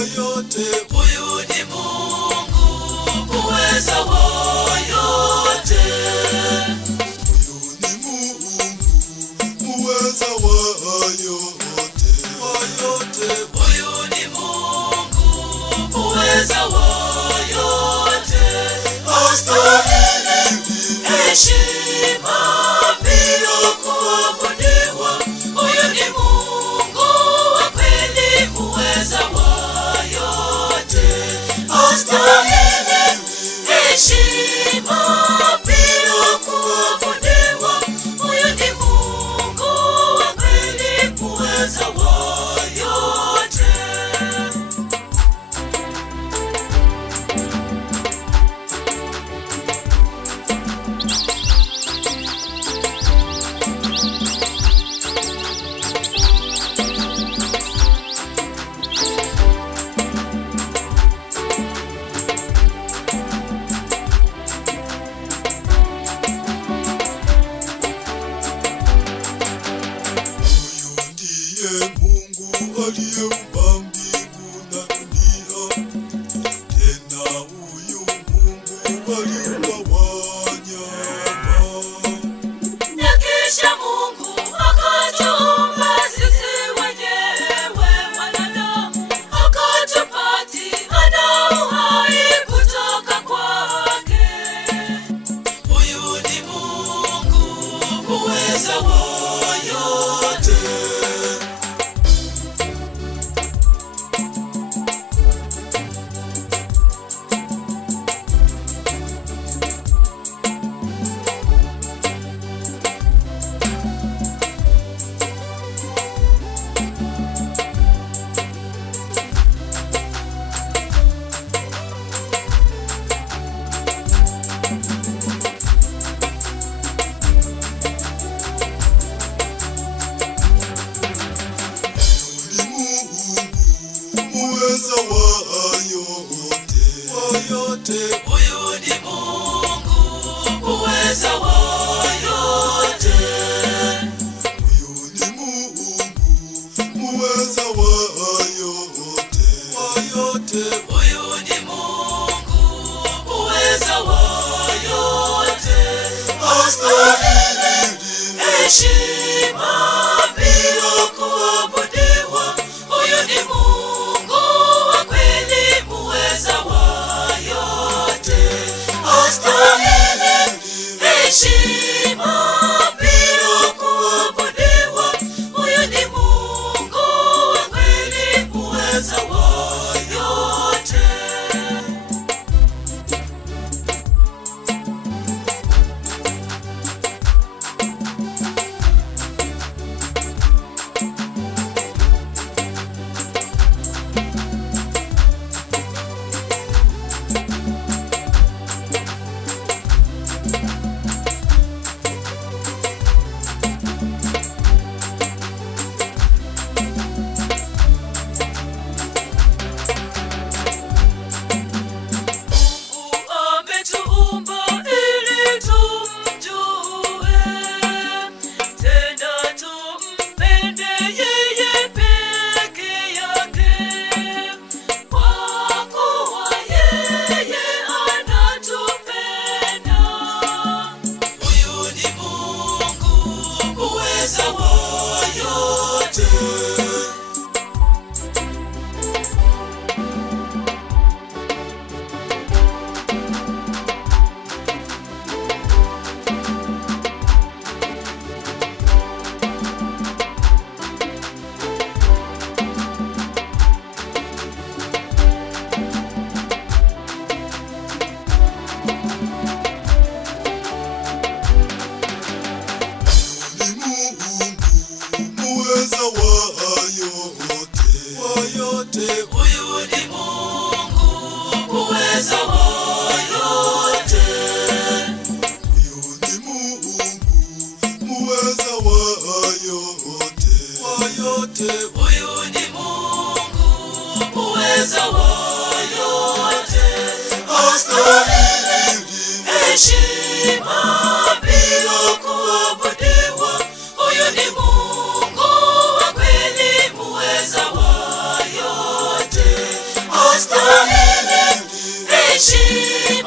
yote. Huyu ni Mungu muweza wa yote. Huyu ni Mungu muweza wa yote. Huyu ni Mungu muweza wa yote. Astahili heshima bila kuabudiwa. Huyu ni Mungu wa kweli muweza wa yote. Astahili heshima bila kuabudiwa. Huyu ni Mungu wa kweli muweza wa yote. Mungu aliyeumba mbingu na dunia. Tena huyu Mungu aliumba wanyama. Na kisha Mungu akatuumba sisi wenyewe wanadamu. Akatupatia na uhai kutoka kwake. Huyu ni Mungu muweza wa yote. Muweza wa yote. Huyu ni Mungu muweza wa yote. Huyu ni Mungu muweza wa yote. Huyu ni Mungu muweza wa yote. Astahili heshima bila kuabudiwa. Huyu ni Mungu wa kweli muweza wa yote. Astahili heshima bila kuabudiwa. Huyu ni Mungu wa kweli muweza wa yote. Huyu ni Mungu muweza wa yote. Huyu ni Mungu muweza wa yote. Huyu ni Mungu muweza wa yote. Astahili heshima bila kuabudiwa. Huyu ni Mungu wa kweli muweza wa yote. heshima